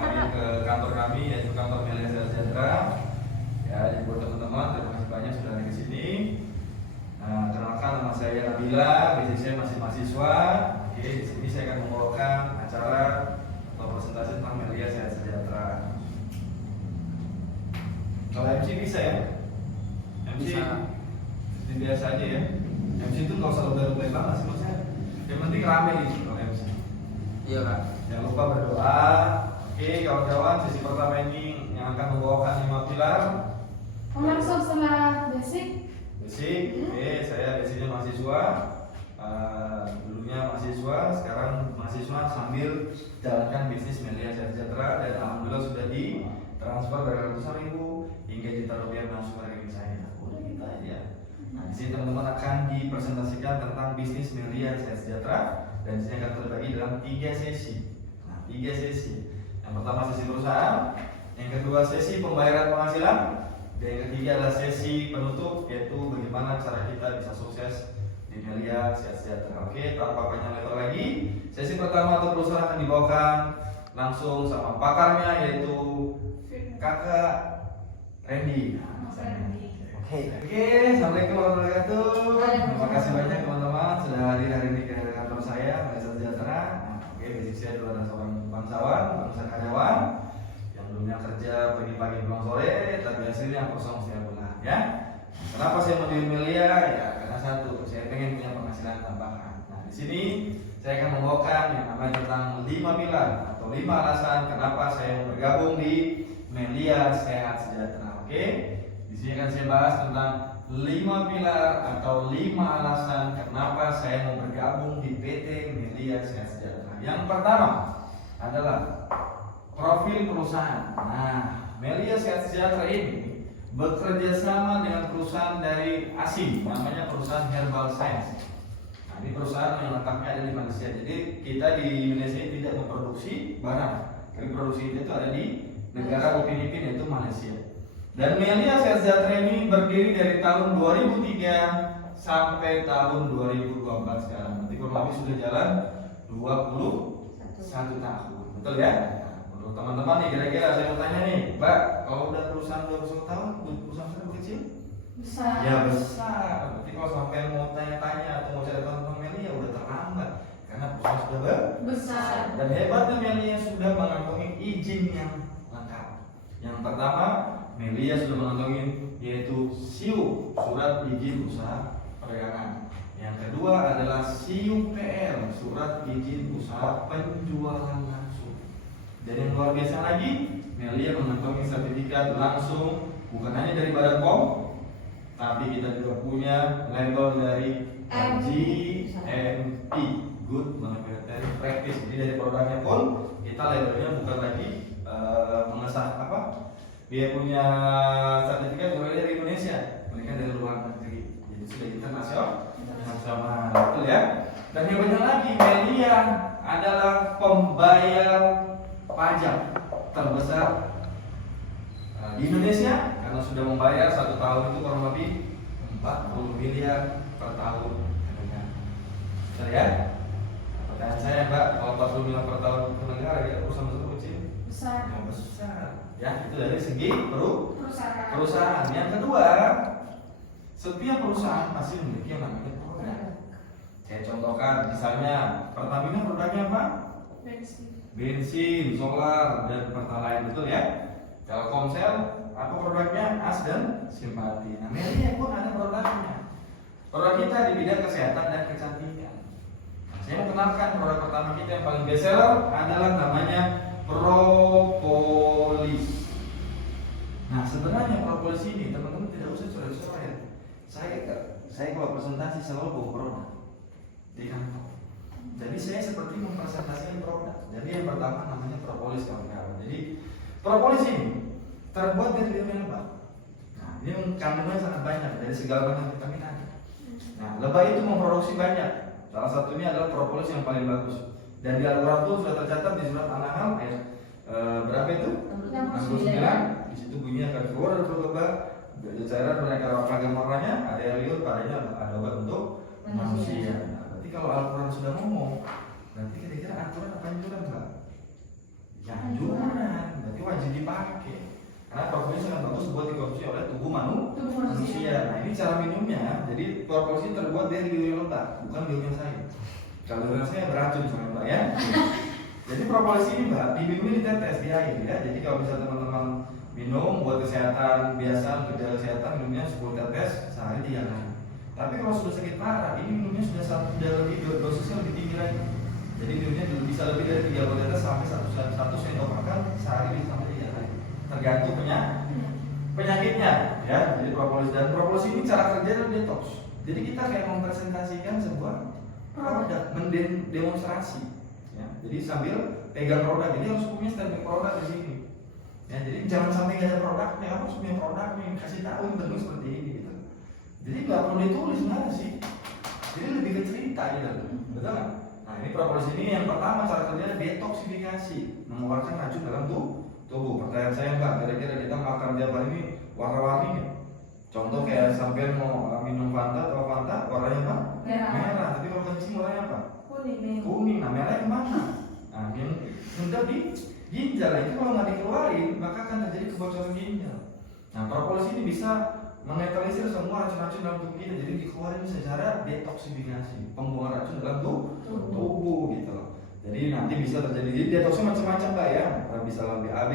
hadir ke kantor kami, yaitu kantor Melia Sejahtera. Ya, jadi buat teman-teman, terima kasih banyak sudah ada di sini. Nah, kenalkan nama saya Nabila, basic saya masih mahasiswa. Oke, di sini saya akan membawakan acara atau presentasi tentang Melia Sejahtera. Kalau MC bisa ya? MC bisa. Seperti biasa aja ya. MC itu nggak usah lebay-lebay banget sih maksudnya. Yang penting rame gitu kalau MC. Iya Kak. Jangan lupa berdoa. Oke, kawan-kawan, sesi pertama ini yang akan membawakan 5 pilar. Langsung setelah basic. Basic, oke, saya basicnya mahasiswa. Dulunya mahasiswa, sekarang mahasiswa sambil jalankan bisnis Melia Sejahtera dan alhamdulillah sudah ditransfer dari ratusan ribu hingga juta rupiah masuk ke rekening saya. Udah kita aja. Nah, di sini teman-teman akan dipresentasikan tentang bisnis Melia Sejahtera dan di sini akan terbagi dalam 3 sesi. Nah, 3 sesi. Yang pertama sesi perusahaan, yang kedua sesi pembayaran penghasilan, dan yang ketiga adalah sesi penutup, yaitu bagaimana cara kita bisa sukses di Melia Sejahtera. Oke, tanpa panjang lebar lagi, sesi pertama atau perusahaan akan dibawakan langsung sama pakarnya, yaitu Kakak Randy. Oke, assalamualaikum warahmatullahi wabarakatuh. Terima kasih banyak teman-teman sudah hadir hari ini ke kantor saya, Melia Sejahtera. Oke, basic saya adalah seorang bangsawan, bangsa karyawan yang dulunya kerja pagi-pagi pulang sore, tapi hasilnya kosong setiap bulan. Ya, kenapa saya mau di Melia? Ya, karena satu, saya pengen punya penghasilan tambahan. Nah, di sini saya akan membawakan yang namanya tentang 5 pilar atau 5 alasan kenapa saya bergabung di Melia Sejahtera. Oke, di sini akan saya bahas tentang 5 pilar atau 5 alasan kenapa saya mau bergabung di PT Melia Sejahtera. Yang pertama adalah profil perusahaan. Nah, Melia Sejahtera ini bekerja sama dengan perusahaan dari asing, namanya perusahaan Herbal Science. Nah, ini perusahaan yang letaknya ada di Malaysia. Jadi kita di Indonesia tidak memproduksi barang, tapi produksi itu ada di negara Filipina, yaitu Malaysia. Dan Melia Sejahtera ini berdiri dari tahun 2003 sampai tahun 2024 sekarang. Nanti kurang lebih sudah jalan 21 tahun. Betul ya? Untuk teman-teman nih, kira-kira saya mau tanya nih, Mbak, kalau udah perusahaan 21 tahun, perusahaan sudah kecil? Besar. Ya besar. Berarti kalau sampai mau tanya-tanya atau mau cari tahu tentang Melia udah terlambat, karena perusahaan sudah besar. Dan hebatnya Melia sudah mengantongi izin yang lengkap. Yang pertama, Melia sudah mengantongi yaitu SIU, surat izin usaha perdagangan. Yang kedua adalah SIUPL, surat izin usaha penjualan langsung. Dan yang luar biasa lagi, Melia mengantongi sertifikat langsung bukan hanya dari Badan POM, tapi kita juga punya label dari GMP, Good Manufacturing Practice. Jadi dari produknya pun kita labelnya bukan lagi mengesah apa? Dia punya sertifikat bukan dari Indonesia, mereka dari luar negeri. Jadi sudah internasional, betul ya. Dan yang banyak lagi, Melia adalah pembayar pajak terbesar di Indonesia karena sudah membayar 1 tahun itu kurang lebih 40 miliar per tahun. Betul ya? Pertanyaan saya, Mbak, kalau 40 miliar per tahun ke negara, ya perusahaan besar kecil? Besar. Yang besar. Ya, itu dari segi perusahaan. Yang kedua, setiap perusahaan pasti memiliki yang namanya produk. Saya contohkan, misalnya Pertamina produknya apa? Bensin, solar, dan pertalite, betul ya? Telkomsel, apa produknya? As dan Simpati. Nah, Melia pun ada produknya. Produk kita di bidang kesehatan dan kecantikan. Saya mau kenalkan produk pertama kita yang paling best seller adalah namanya propolis. Nah, sebenarnya propolis ini teman-teman tidak usah coret-coret. Saya kalau presentasi selalu bawa produk di kantor. Jadi saya seperti mempresentasikan produk. Jadi yang pertama namanya propolis, kawan-kawan. Jadi propolis ini terbuat dari lebah. Nah, ini kandungannya sangat banyak dari segala macam vitamin ada. Nah, lebah itu memproduksi banyak. Salah satunya adalah propolis yang paling bagus. Dan di Al-Quran itu sudah tercatat di surat An-Nahl ayat berapa itu? 69. Di situ bunyinya akan keluar dari perut lebah cairan beraneka ragam warnanya, ada yang liur, padanya ada obat untuk manusia. Nah, berarti kalau Al-Quran sudah ngomong, berarti kira-kira aturan apa anjuran, Mbak? Ya anjuran. propolis sangat bagus buat dikonsumsi oleh tubuh Tubuh manusia. manusia. Nah ini cara minumnya. Jadi propolis ini terbuat dari durian letak, bukan durian saya. Kalau durian saya beracun soalnya Mbak ya. Jadi propolis ini Mbak diminum di tetes di air ya. Jadi kalau bisa teman-teman minum buat kesehatan biasa, gejala kesehatan minumnya 10 tetes sehari 3 kali. Tapi kalau sudah sakit parah, ini minumnya sudah lebih dosisnya lebih tinggi lagi. Jadi minumnya bisa lebih dari 30 tetes sampai 1 sendok makan sehari bisa sampai 3 kali. Tergantung penyakitnya ya. Jadi propolis ini cara kerja adalah detox. Jadi kita kayak mempresentasikan sebuah produk, mendemonstrasi. Ya, jadi sambil pegang produk, jadi harus punya stempel produk di sini. Ya, jadi jangan sampai nggak ada produknya, harus punya produknya, kasih tahu bentuk seperti ini gitu. Jadi nggak perlu ditulis sebenarnya sih. Jadi lebih ke cerita gitu, betul nggak? Nah ini propolis ini yang pertama cara kerjanya detoksifikasi, mengeluarkan racun dalam tubuh. Pertanyaan saya Mbak, kira-kira kita makan tiap hari ini warna-warni nggak? Contoh kayak sampai mau minum Fanta atau Fanta warnanya apa? Merah. Tapi kalau kencing warnanya apa? Kuning. Nah merah yang mana? Nah yang hendak di ginjal. Nah, itu kalau nggak dikeluarin maka akan terjadi kebocoran ginjal. Nah propolis ini bisa menetralisir semua racun-racun dalam tubuh kita. Jadi dikeluarin secara detoksifikasi, pembuangan racun dalam tubuh gitu. Jadi nanti bisa terjadi detoksnya macam-macam Mbak ya. Bisa lewat BAB,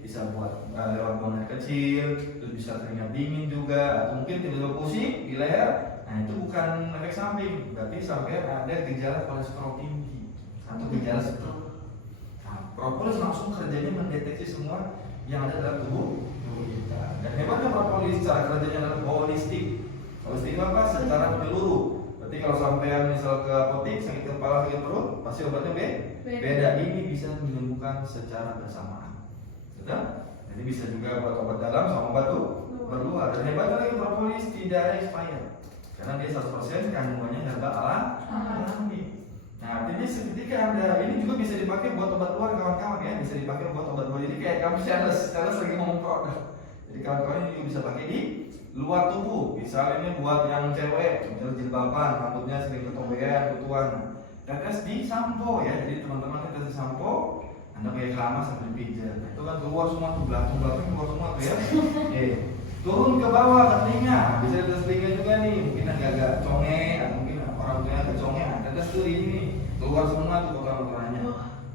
bisa buat lewat buang air kecil, terus bisa keringat dingin juga, atau mungkin tiba-tiba pusing di leher. Nah itu bukan efek samping, berarti sampai ada gejala kolesterol tinggi atau gejala stroke. Nah, propolis langsung kerjanya mendeteksi semua yang ada dalam tubuh kita. Dan hebatnya propolis cara kerjanya adalah holistik. Holistik apa? Secara menyeluruh. Berarti kalau sampean misal ke apotek sakit kepala, sakit perut, pasti obatnya beda. Ini bisa menyembuhkan secara bersamaan. Betul? Jadi bisa juga buat obat dalam sama obat berluar. Dan hebatnya lagi propolis tidak ada expired. Karena dia 100% kandungannya herbal alami. Nah, artinya ketika Anda ini juga bisa dipakai buat obat luar kawan-kawan ya, bisa dipakai buat obat luar. Jadi kayak kamu sales lagi ngomong produk. Jadi kawan-kawan ini juga bisa pakai di luar tubuh. Misalnya ini buat yang cewek, misalnya jilbaban, rambutnya sering ketombean, kutuan. Tetes di sampo ya. Jadi teman-teman tetes di sampo, Anda pakai keramas sambil pijat. Nah, itu kan keluar semua tuh, belakang keluar semua tuh ya. Turun ke bawah ke telinga, bisa tetes telinga juga nih. Mungkin agak conge, atau mungkin orang tuanya agak conge, tetes tuh ini keluar semua tuh kotoran-kotorannya.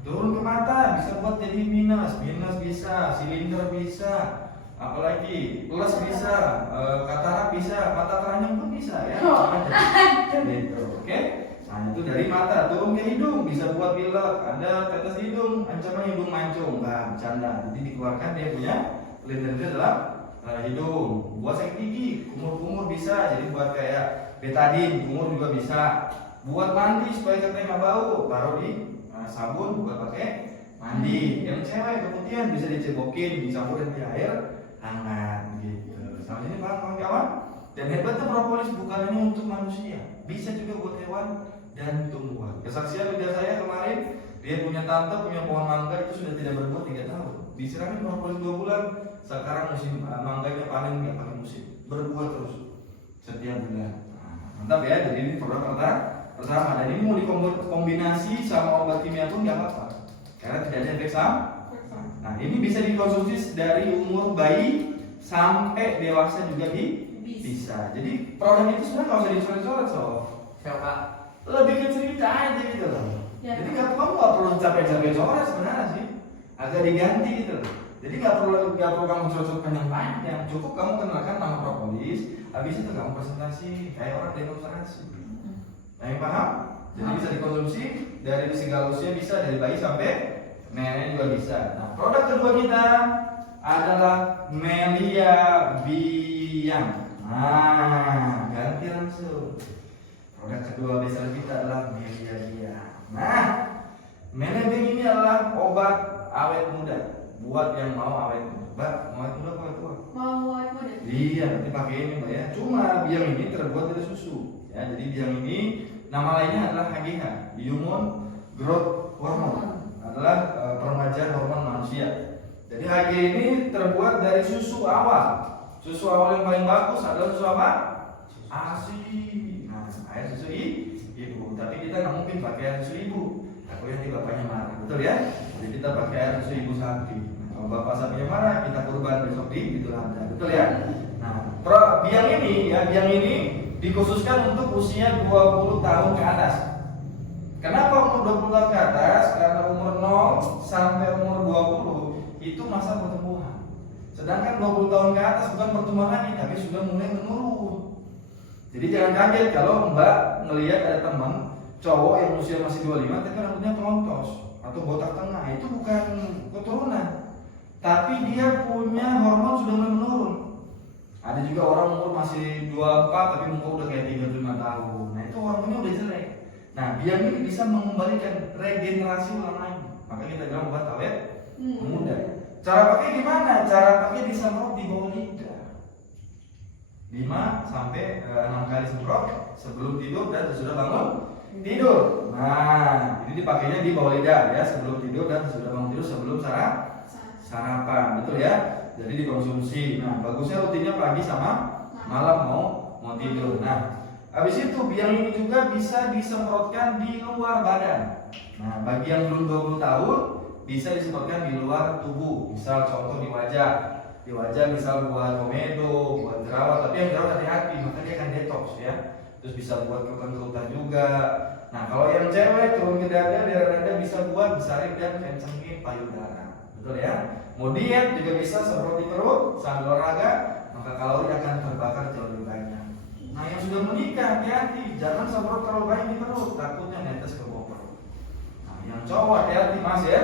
Turun ke mata, bisa buat jadi minus bisa, silinder bisa, apalagi plus bisa, katarak bisa, mata keranjang pun bisa ya. Gitu, oke? Nah itu dari mata turun ke hidung, bisa buat pilek, ada tetes hidung, ancaman hidung mancung, nggak bercanda. Jadi dikeluarkan dia punya lender dalam hidung. Buat sakit gigi, kumur-kumur bisa, jadi buat kayak betadine, kumur juga bisa. Buat mandi supaya katanya nggak bau, taruh di sabun buat pakai mandi. Yang cewek keputihan bisa dicebokin, dicampurin di air hangat gitu. Sama ini paham kawan-kawan? Dan hebatnya propolis bukan hanya untuk manusia, bisa juga buat hewan dan tumbuhan. Kesaksian lidah saya kemarin, dia punya tante punya pohon mangga itu sudah tidak berbuah 3 tahun. Disiramin propolis 2 bulan, sekarang musim mangganya panen nggak pakai musim, berbuah terus setiap bulan. Mantap ya, jadi ini produk pertama. Dan ini mau dikombinasi sama obat kimia pun nggak apa-apa, karena tidak ada efek samping. Nah ini bisa dikonsumsi dari umur bayi sampai dewasa juga bisa. Jadi produk itu sebenarnya nggak usah dicoret-coret siapa? Lebih ke cerita aja gitu loh. Ya. Jadi kamu nggak perlu capek-capek coret sebenarnya sih, agak diganti gitu loh. Jadi nggak perlu kamu coret panjang-panjang, cukup kamu kenalkan nama propolis, habis itu kamu presentasi kayak orang demonstrasi. Nah yang paham? Jadi bisa dikonsumsi dari segala usia, bisa dari bayi sampai nenek juga bisa. Nah produk kedua kita adalah Melia Biang. Nah ganti langsung. Produk kedua besar kita adalah Melia Biang. Nah Melia Biang ini adalah obat awet muda. Buat yang mau awet muda. Mbak, mau awet muda apa awet tua? Mau awet muda. Iya, nanti pakai ini Mbak ya. Cuma biang ini terbuat dari susu. Ya, jadi biang ini nama lainnya adalah HGH, Human Growth Hormone. Adalah peremajaan hormon manusia. Jadi HGH ini terbuat dari susu awal. Susu awal yang paling bagus adalah susu apa? ASI. Nah, air susu ibu. Tapi kita nggak mungkin pakai air susu ibu. Aku yang bapaknya marah, betul ya? Jadi kita pakai air susu ibu sapi. Kalau bapak sapinya marah, kita kurban besok di Idul Adha. Betul ya? Nah, biang ini dikhususkan untuk usia 20 tahun ke atas. Kenapa umur 20 tahun ke atas? Karena umur 0 sampai umur 20 itu masa pertumbuhan. Sedangkan 20 tahun ke atas bukan pertumbuhan lagi, tapi sudah mulai menurun. Jadi jangan kaget kalau Mbak ngelihat ada teman cowok yang usia masih 25 tapi rambutnya pelontos atau botak tengah. Itu bukan keturunan, tapi dia punya hormon sudah mulai menurun. Ada juga orang umur masih 24 tapi muka udah kayak 35 tahun. Nah itu hormonnya udah jelek. Nah biang ini bisa mengembalikan regenerasi ulang lagi. Makanya kita bilang obat awet muda. Cara pakai gimana? Cara pakai disemprot di bawah lidah 5 sampai 6 kali semprot sebelum tidur dan sesudah bangun tidur. Nah ini dipakainya di bawah lidah ya, sebelum tidur dan sesudah bangun tidur sebelum sarapan. Betul ya? Jadi dikonsumsi. Nah, bagusnya rutinnya pagi sama malam mau tidur. Nah, habis itu biang ini juga bisa disemprotkan di luar badan. Nah, bagi yang belum 20 tahun bisa disemprotkan di luar tubuh. Misal contoh di wajah. Di wajah misal buat komedo, buat jerawat, tapi yang jerawat hati-hati, maka dia akan detox ya. Terus bisa buat kerutan-kerutan juga. Nah, kalau yang cewek turun ke dada, daerah dada bisa buat besarin dan kencengin payudara. Betul ya? Mau diet juga bisa semprot di perut sambil olahraga, maka kalori akan terbakar jauh lebih banyak. Nah yang sudah menikah hati-hati, jangan semprot terlalu banyak di perut, takutnya netes ke bawah perut. Nah yang cowok hati-hati mas ya,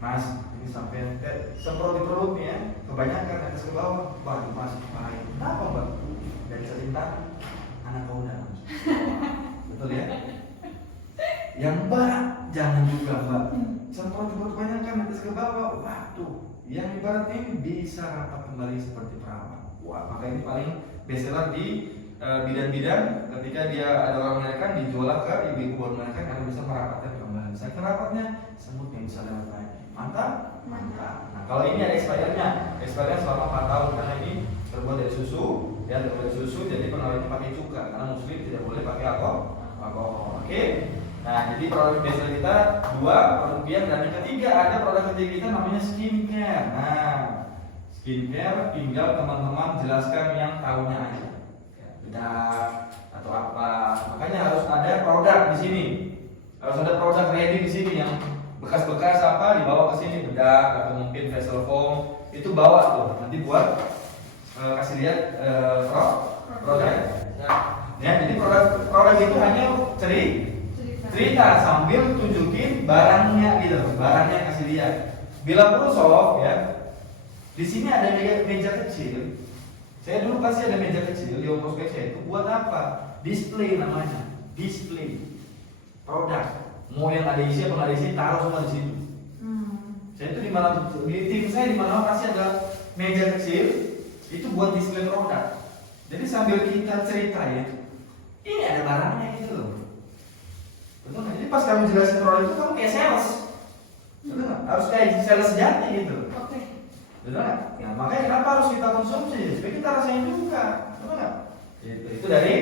mas ini sampai semprot di perut nih ya, kebanyakan netes ke bawah, waduh mas bahaya. Kenapa mbak? Dari cerita anak muda. Betul ya? Yang mbak jangan juga mbak. Semprot kebanyakan netes ke bawah, waduh, yang ibarat ini bisa rapat kembali seperti perawan. Wah, maka ini paling bestseller di bidan-bidan ketika dia ada orang melahirkan dijual ke ibu-ibu baru melahirkan karena bisa merapatkan kembali. Saya rapatnya semut yang bisa lewat lagi. Mantap? Mantap. Nah, kalau ini ada expirednya selama 4 tahun karena ini terbuat dari susu, ya terbuat dari susu, jadi pengawetnya pakai cuka karena muslim tidak boleh pakai alkohol. Oke? Nah, jadi produk biasa kita 2 produk biang, dan yang ketiga ada produk ketiga kita namanya skincare. Nah, skincare tinggal teman-teman jelaskan yang tahunya aja, bedak atau apa. Makanya harus ada produk di sini, harus ada produk ready di sini yang bekas-bekas apa dibawa ke sini, bedak atau mungkin facial foam itu bawa tuh nanti buat kasih lihat produk. Ya, jadi produk itu hanya cerita sambil tunjukin barangnya gitu, barangnya kasih lihat. Bila perlu soft ya, di sini ada meja kecil. Saya dulu pasti ada meja kecil di prospek saya itu buat apa? Display namanya, display produk. Mau yang ada isi apa nggak ada isi taruh semua di situ. Saya itu di tim saya di mana pasti ada meja kecil itu buat display produk. Jadi sambil kita ceritain, ini ada barangnya gitu loh. Betul nggak? Jadi pas kamu jelasin produk itu kamu kayak sales, betul nggak? Harus kayak sales sejati gitu. Oke. Betul nggak? Ya makanya kenapa harus kita konsumsi? Supaya kita rasain juga, betul nggak? Itu dari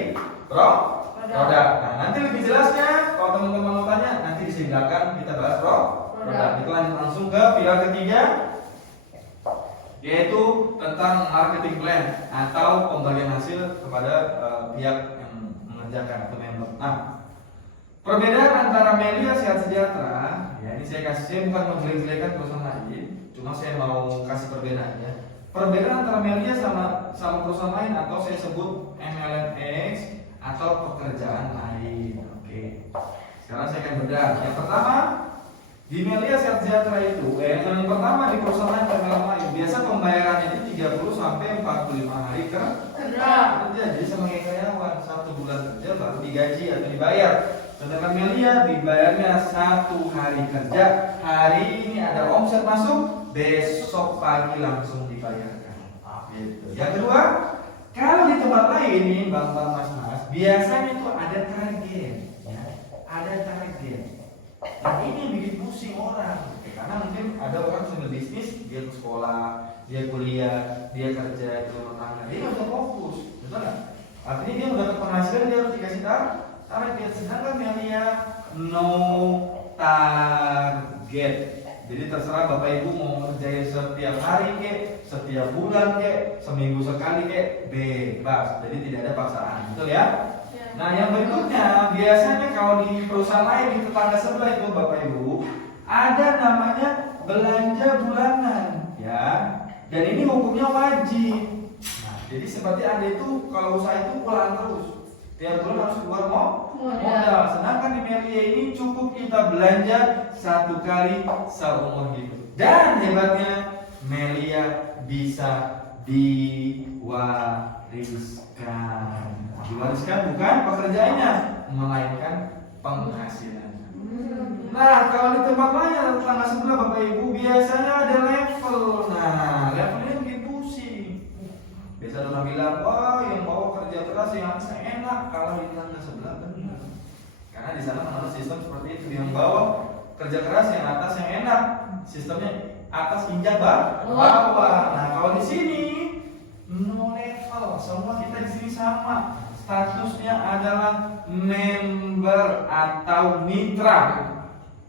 produk. Nah nanti lebih jelasnya kalau teman-teman mau tanya nanti di belakang kita bahas produk. Kita lanjut langsung ke pilar ketiga, yaitu tentang marketing plan atau pembagian hasil kepada pihak yang mengerjakan atau member. Nah, perbedaan antara Melia Sehat Sejahtera, ya ini saya bukan mau jelek-jelekan perusahaan lain, cuma saya mau kasih perbedaannya. Perbedaan antara Melia sama perusahaan lain atau saya sebut MLMX atau pekerjaan lain. Oke. Sekarang saya akan bedah. Yang pertama, di Melia Sehat Sejahtera itu, yang pertama di perusahaan lain MLM lain, biasa pembayarannya itu 30 sampai 45 hari kerja. Jadi sama kayak karyawan, 1 bulan kerja baru digaji atau dibayar. Sedangkan Melia dibayarnya 1 hari kerja, hari ini ada omset masuk, besok pagi langsung dibayarkan. Gitu. Yang kedua, kalau di tempat lain nih, bang-bang mas-mas, biasanya itu ada target, ya. Ada target. Nah ini yang bikin pusing orang, karena mungkin ada orang sudah bisnis, dia ke sekolah, dia kuliah, dia kerja di rumah tangga, dia nggak bisa fokus, betul nggak? Artinya dia udah penghasilan, dia harus dikasih target. Sedangkan Melia no target, Jadi terserah Bapak Ibu mau ngerjain setiap hari kek, setiap bulan kek, seminggu sekali kek, bebas. Jadi tidak ada paksaan, betul ya? Ya. Nah yang berikutnya, biasanya kalau di perusahaan lain di tetangga sebelah itu Bapak Ibu ada namanya belanja bulanan, ya. Dan ini hukumnya wajib. Nah, jadi seperti Anda itu kalau usaha itu pulang terus, tiap bulan harus keluar modal. Sedangkan di Melia ini cukup kita belanja satu kali seumur hidup. Dan hebatnya Melia bisa diwariskan. Diwariskan bukan pekerjaannya, melainkan penghasilan. Nah, kalau di tempat lain tetangga sebelah Bapak Ibu biasanya ada level. Nah, levelnya bikin pusing. Biasa orang bilang, wah yang bawa kerja keras yang atas enak. Kalau di tetangga sebelah benar. Karena di sana menurut sistem seperti itu, yang bawa kerja keras yang atas yang enak. Sistemnya atas injak bawah. Nah, kalau di sini no level, semua kita di sini sama. Statusnya adalah member atau mitra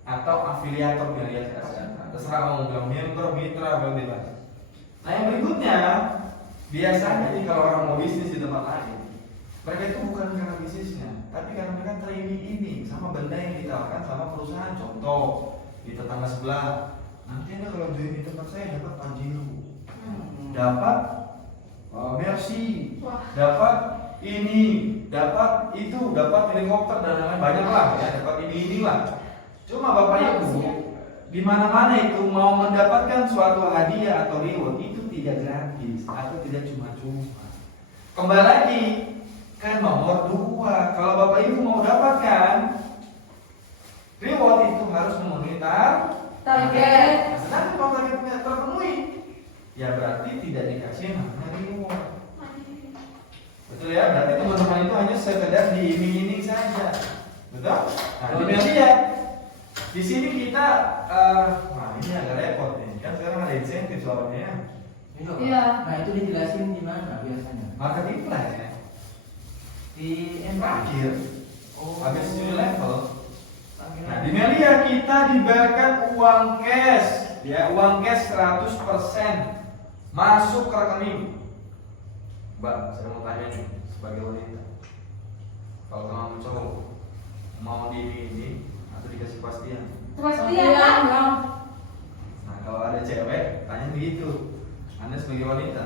atau afiliator Melia Sejahtera. Terserah mau bilang member, mitra, bebas. Nah yang berikutnya, biasanya nih kalau orang mau bisnis di tempat lain, mereka itu bukan karena bisnisnya, tapi karena mereka training ini sama benda yang ditawarkan sama perusahaan. Contoh di tetangga sebelah, nanti Anda kalau join di tempat saya dapat Pajero, dapat Mercy, dapat ini, dapat itu, dapat helikopter dan lain-lain, banyak lah ya, dapat inilah. Cuma Bapak Ibu, di mana-mana itu mau mendapatkan suatu hadiah atau reward itu tidak gratis atau tidak cuma-cuma. Kembali lagi ke nomor 2. Kalau Bapak Ibu mau dapatkan reward itu harus memenuhi target. Sedangkan kalau targetnya terpenuhi, ya berarti tidak dikasih namanya reward. Betul ya? Berarti teman-teman itu hanya sekedar diiming-iming saja. Betul? Nah, di media di sini kita nah ini agak repot nih. Kan sekarang ada insentif soalnya. Iya. Nah itu dijelasin di mana biasanya? Marketing plan ya. Di Terakhir habis junior level. Nah, Nah, di media kita dibayarkan uang cash, ya, uang cash 100% masuk ke rekening. Mbak, saya mau tanya nih sebagai wanita. Kalau kamu cowok mau di ini atau dikasih kepastian? Kepastian. Nah, kalau ada cewek tanya begitu. Anda sebagai wanita,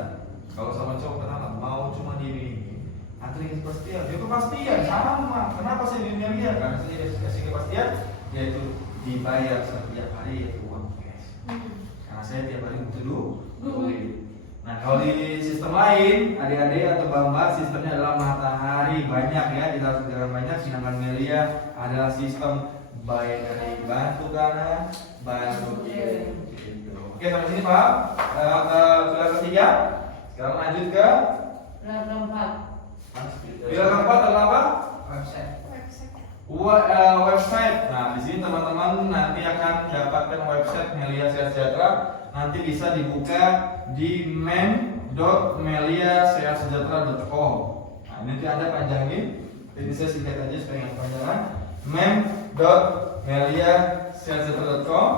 kalau sama cowok kenalan mau cuma di ini atau dikasih kepastian? Ya kepastian sama. Kenapa saya di media? Karena saya dikasih kepastian, yaitu dibayar setiap hari yaitu uang cash. Karena saya tiap hari butuh duit. Nah, kalau di sistem lain, adik-adik atau mbak-mbak, sistemnya adalah matahari banyak ya, kita harus kerjakan banyak. Sedangkan Melia adalah sistem binary, bantu kanan, bantu kiri. Gitu. Oke, sampai sini Pak. Pilar ketiga. Sekarang lanjut ke pilar keempat adalah apa? website. Website. Nah, di sini teman-teman nanti akan dapatkan website Melia Sejahtera. Nanti bisa dibuka di mem.meliasejahtera.com. Nah, ini nanti Anda panjangin. Ini saya singkat aja supaya nggak kepanjangan. mem.meliasejahtera.com.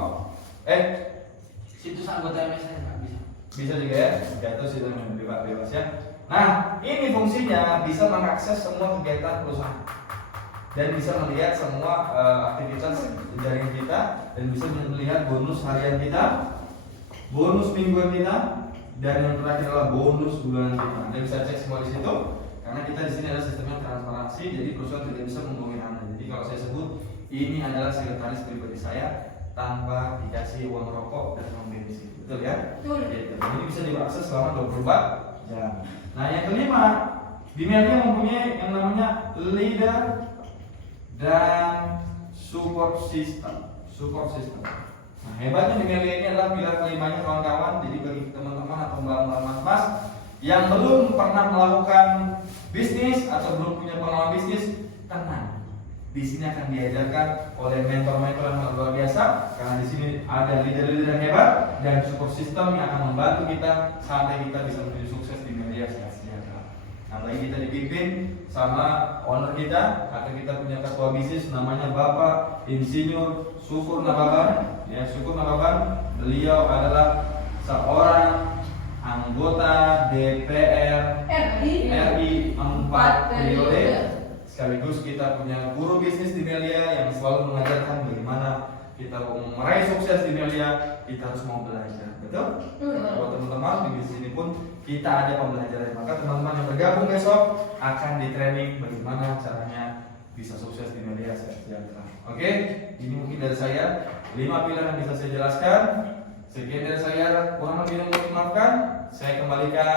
Situs anggota MSN nggak bisa. Bisa juga ya. Jatuh situ bebas ya. Nah, ini fungsinya bisa mengakses semua kegiatan perusahaan dan bisa melihat semua aktivitas jaringan kita dan bisa melihat bonus harian kita, bonus mingguan kita, dan yang terakhir adalah bonus bulanan kita. Anda bisa cek semua di situ karena kita di sini adalah sistemnya transparansi, jadi perusahaan tidak bisa membohongi Anda. Jadi kalau saya sebut ini adalah sekretaris pribadi saya tanpa dikasih uang rokok dan uang bensin, betul ya? Betul. Gitu. Ini bisa diakses selama 24 jam. Nah, yang kelima, di Melia mempunyai yang namanya leader dan support system. Nah, hebatnya di Melia ini adalah pilar kelimanya kawan-kawan. Jadi bagi teman-teman atau mbak-mbak mas-mas yang belum pernah melakukan bisnis atau belum punya pengalaman bisnis, tenang. Di sini akan diajarkan oleh mentor-mentor yang luar biasa. Karena di sini ada leader-leader yang hebat dan support system yang akan membantu kita sampai kita bisa menjadi sukses di Melia Sejahtera. Apalagi kita dipimpin sama owner kita, atau kita punya ketua bisnis namanya Bapak Insinyur Syukur Nababan. Ya, Syukur Nababan, beliau adalah seorang anggota DPR RI 4 periode. Sekaligus kita punya guru bisnis di Melia yang selalu mengajarkan bagaimana kita mau meraih sukses di Melia, kita harus mau belajar. Betul? Buat teman-teman di bisnis ini pun kita ada pembelajaran. Maka teman-teman yang bergabung besok akan di training bagaimana caranya bisa sukses di Melia Sejahtera. Oke, ini mungkin dari saya 5 pilar yang bisa saya jelaskan. Sekian dari saya, kurang lebih mohon dimaafkan. Saya kembalikan